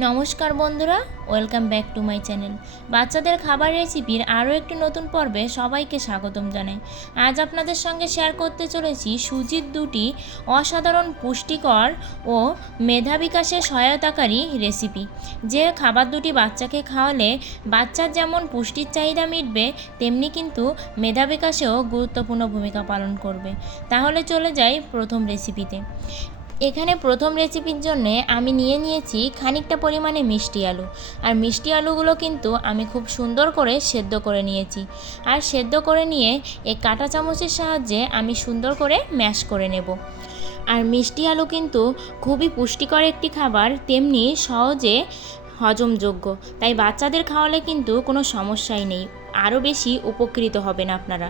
নমস্কার বন্ধুরা, welcome back to my channel. বাচ্চাদের খাবার রেসিপির আরও একটি নতুন পর্বে সবাইকে স্বাগতম জানাই। আজ আপনাদের সঙ্গে শেয়ার করতে চলেছি সুজির দুটি অসাধারণ পুষ্টিকর ও মেধা বিকাশে সহায়তাকারী রেসিপি। যে খাবার দুটি বাচ্চাকে খাওয়ালে বাচ্চার যেমন পুষ্টির চাহিদা মিটবে, তেমনি কিন্তু মেধা বিকাশেও গুরুত্বপূর্ণ ভূমিকা পালন করবে। তাহলে চলে যাই প্রথম রেসিপিতে। এখানে প্রথম রেসিপির জন্য আমি নিয়ে নিয়েছি খানিকটা পরিমাণে মিষ্টি আলু। আর মিষ্টি আলুগুলো কিন্তু আমি খুব সুন্দর করে সেদ্ধ করে নিয়েছি। আর সেদ্ধ করে নিয়ে এই কাঁটা চামচের সাহায্যে আমি সুন্দর করে ম্যাশ করে নেব। আর মিষ্টি আলু কিন্তু খুবই পুষ্টিকর একটি খাবার, তেমনি সহজে হজমযোগ্য। তাই বাচ্চাদের খাওয়ালে কিন্তু কোনো সমস্যাই নেই। আরও বেশি উপকৃত হবেন আপনারা।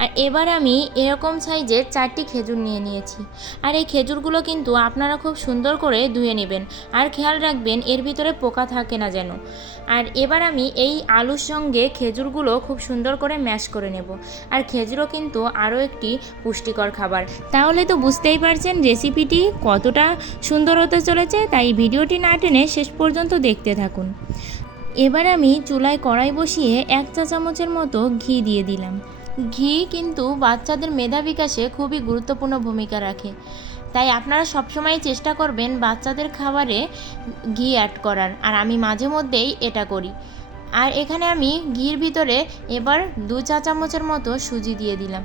আর এবার আমি এরকম সাইজের চারটি খেজুর নিয়ে নিয়েছি। আর এই খেজুরগুলো কিন্তু আপনারা খুব সুন্দর করে ধুয়ে নেবেন। আর খেয়াল রাখবেন, এর ভিতরে পোকা থাকে না যেন। আর এবার আমি এই আলুর সঙ্গে খেজুরগুলো খুব সুন্দর করে ম্যাশ করে নেব। আর খেজুরও কিন্তু আরও একটি পুষ্টিকর খাবার। তাহলে তো বুঝতেই পারছেন রেসিপিটি কতটা সুন্দর হতে চলেছে, তাই ভিডিওটি না টেনে শেষ পর্যন্ত দেখতে থাকুন। এবার আমি চুলায় কড়াই বসিয়ে এক চা চামচের মতো ঘি দিয়ে দিলাম। ঘি কিন্তু বাচ্চাদের মেধা বিকাশে খুবই গুরুত্বপূর্ণ ভূমিকা রাখে। তাই আপনারা সবসময় চেষ্টা করবেন বাচ্চাদের খাবারে ঘি অ্যাড করার, আর আমি মাঝে মধ্যেই এটা করি। আর এখানে আমি ঘির ভিতরে এবার দু চা চামচের মতো সুজি দিয়ে দিলাম।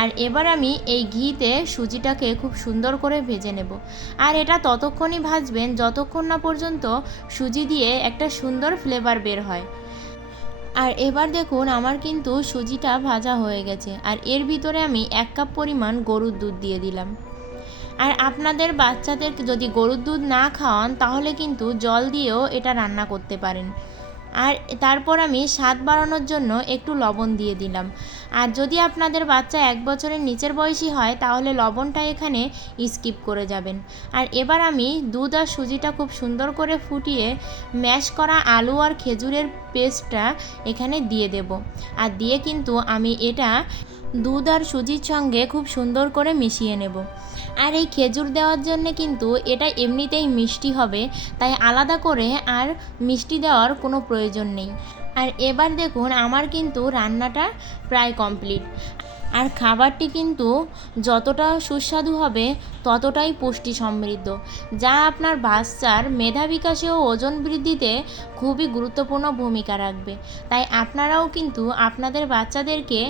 আর এবার আমি এই ঘিতে সুজিটাকে খুব সুন্দর করে ভেজে নেব। আর এটা ততক্ষণই ভাজবেন, যতক্ষণ না পর্যন্ত সুজি দিয়ে একটা সুন্দর ফ্লেভার বের হয়। আর এবার দেখুন আমার কিন্তু সুজিটা ভাজা হয়ে গেছে, আর এর ভিতরে আমি এক কাপ পরিমাণ গরুর দুধ দিয়ে দিলাম। আর আপনাদের বাচ্চাদের যদি গরুর দুধ না খাওয়ান, তাহলে কিন্তু জল দিয়েও এটা রান্না করতে পারেন। আর তারপর আমি স্বাদ বাড়ানোর জন্য একটু লবণ দিয়ে দিলাম। আর যদি আপনাদের বাচ্চা এক বছরের নিচের বয়সী হয়, তাহলে লবণটা এখানে স্কিপ করে যাবেন। আর এবার আমি দুধ আর সুজিটা খুব সুন্দর করে ফুটিয়ে ম্যাশ করা আলু আর খেজুরের পেস্টটা এখানে দিয়ে দেব। আর দিয়ে কিন্তু আমি এটা দুধ আর সুজির সঙ্গে খুব সুন্দর করে মিশিয়ে নেব। আর এই খেজুর দেওয়ার জন্য কিন্তু এটা এমনিতেই মিষ্টি হবে, তাই আলাদা করে আর মিষ্টি দেওয়ার কোনো প্রয়োজন নেই। আর এবার দেখুন আমার কিন্তু রান্নাটা প্রায় কমপ্লিট আর খাবারটি কিন্তু যতটা সুস্বাদু হবে ততটাই পুষ্টি সমৃদ্ধ যা আপনার বাচ্চার মেধা বিকাশে ও ওজন বৃদ্ধিতে খুবই গুরুত্বপূর্ণ ভূমিকা রাখবে। তাই আপনারাও কিন্তু আপনাদের বাচ্চাদেরকে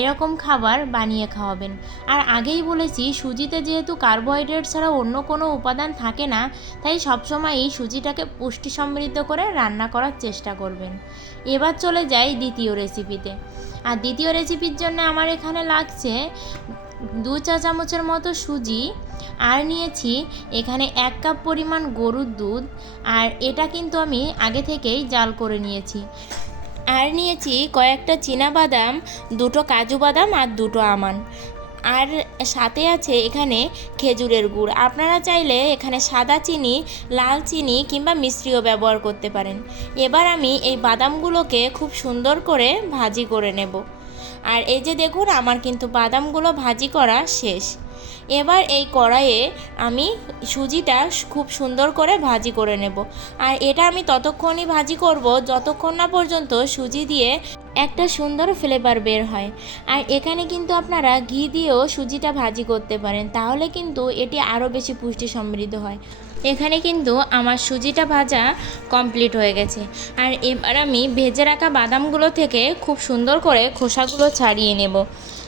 এরকম খাবার বানিয়ে খাওয়াবেন। আর আগেই বলেছি, সুজিতে যেহেতু কার্বোহাইড্রেট ছাড়া অন্য কোনো উপাদান থাকে না, তাই সবসময় এই সুজিটাকে পুষ্টি সমৃদ্ধ করে রান্না করার চেষ্টা করবেন। এবার চলে যাই দ্বিতীয় রেসিপিতে আর দ্বিতীয় রেসিপির জন্য আমার এখানে লাগছে। দু চা চামচের মতো সুজি। আর নিয়েছি এখানে এক কাপ পরিমাণ গরুর দুধ। আর এটা কিন্তু আমি আগে থেকেই জাল করে নিয়েছি। আর নিয়েছি কয়েকটা বাদাম দুটো কাজু বাদাম আর দুটো আমান। আর সাথে আছে এখানে খেজুরের গুড়। আপনারা চাইলে এখানে সাদা চিনি, লাল চিনি কিংবা মিশ্রিও ব্যবহার করতে পারেন। এবার আমি এই বাদামগুলোকে খুব সুন্দর করে ভাজি করে নেব। আর এই যে দেখুন, আমার কিন্তু বাদামগুলো ভাজি করা শেষ। এবার এই কড়াইয়ে আমি সুজিটা খুব সুন্দর করে ভাজি করে নেব। আর এটা আমি ততক্ষণই ভাজি করব, যতক্ষণ না পর্যন্ত সুজি দিয়ে একটা সুন্দর ফ্লেভার বের হয়। আর এখানে কিন্তু আপনারা ঘি দিয়েও সুজিটা ভাজি করতে পারেন, তাহলে কিন্তু এটি আরও বেশি পুষ্টি সমৃদ্ধ হয়। এখানে কিন্তু আমার সুজিটা ভাজা কমপ্লিট হয়ে গেছে। আর এবার আমি ভেজে রাখা বাদামগুলো থেকে খুব সুন্দর করে খোসাগুলো ছাড়িয়ে নেব।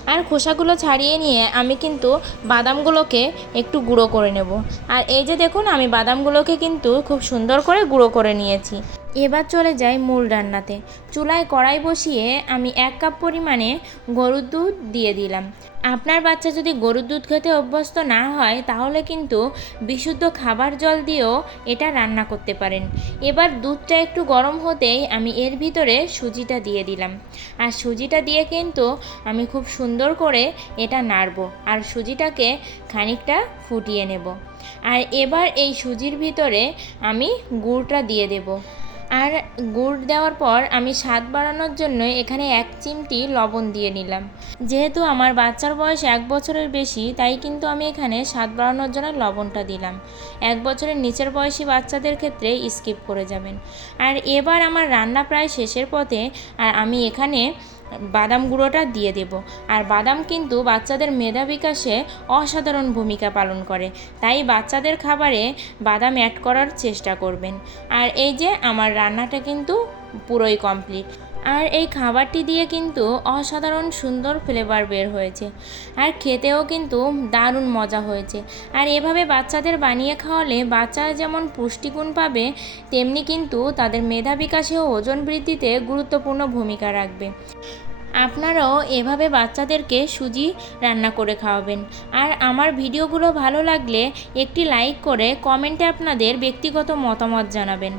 আর খোসাগুলো ছাড়িয়ে নিয়ে আমি কিন্তু বাদামগুলোকে একটু গুঁড়ো করে নেব। আর এই যে দেখুন, আমি বাদামগুলোকে কিন্তু খুব সুন্দর করে গুঁড়ো করে নিয়েছি। এবার চলে যাই মূল রান্নাতে। চুলায় কড়াই বসিয়ে আমি এক কাপ পরিমাণে গরুর দুধ দিয়ে দিলাম। আপনার বাচ্চা যদি গরুর দুধ খেতে অভ্যস্ত না হয়, তাহলে কিন্তু বিশুদ্ধ খাবার জল দিয়েও এটা রান্না করতে পারেন। এবার দুধটা একটু গরম হতেই আমি এর ভিতরে সুজিটা দিয়ে দিলাম। আর সুজিটা দিয়ে কিন্তু আমি খুব সুন্দর করে এটা নাড়ব আর সুজিটাকে খানিকটা ফুটিয়ে নেব। আর এবার এই সুজির ভিতরে আমি গুড়টা দিয়ে দেব। আর গুড় দেওয়ার পর আমি স্বাদ বাড়ানোর জন্য এখানে এক চিমটি লবণ দিয়ে নিলাম। যেহেতু আমার বাচ্চার বয়স এক বছরের বেশি, তাই কিন্তু আমি এখানে স্বাদ বাড়ানোর জন্য লবণটা দিলাম। এক বছরের নিচের বয়সী বাচ্চাদের ক্ষেত্রে স্কিপ করে যাবেন। আর এবার আমার রান্না প্রায় শেষের পথে, আর আমি এখানে বাদাম গুঁড়োটা দিয়ে দেব। আর বাদাম কিন্তু বাচ্চাদের মেধা বিকাশে অসাধারণ ভূমিকা পালন করে। তাই বাচ্চাদের খাবারে বাদাম অ্যাড করার চেষ্টা করবেন। আর এই যে আমার রান্নাটা কিন্তু পুরোই কমপ্লিট আর এই খাবারটি দিয়ে কিন্তু অসাধারণ সুন্দর ফ্লেভার বের হয়েছে। আর খেতেও কিন্তু দারুণ মজা হয়েছে। আর এভাবে বাচ্চাদের বানিয়ে খাওয়ালে বাচ্চারা যেমন পুষ্টিগুণ পাবে, তেমনি কিন্তু তাদের মেধা বিকাশে ও ওজন বৃদ্ধিতে গুরুত্বপূর্ণ ভূমিকা রাখবে। আপনারাও এভাবে বাচ্চাদেরকে সুজি রান্না করে খাওয়াবেন। আর আমার ভিডিওগুলো ভালো লাগলে একটি লাইক করে কমেন্টে আপনাদের ব্যক্তিগত মতামত জানাবেন।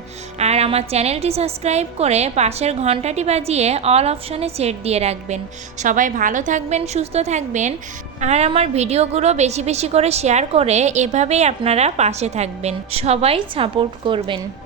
আর আমার চ্যানেলটি সাবস্ক্রাইব করে পাশের ঘন্টাটি বাজিয়ে অল অপশনে সেট দিয়ে রাখবেন। সবাই ভালো থাকবেন, সুস্থ থাকবেন। আর আমার ভিডিওগুলো বেশি বেশি করে শেয়ার করে এভাবেই আপনারা পাশে থাকবেন। সবাই সাপোর্ট করবেন।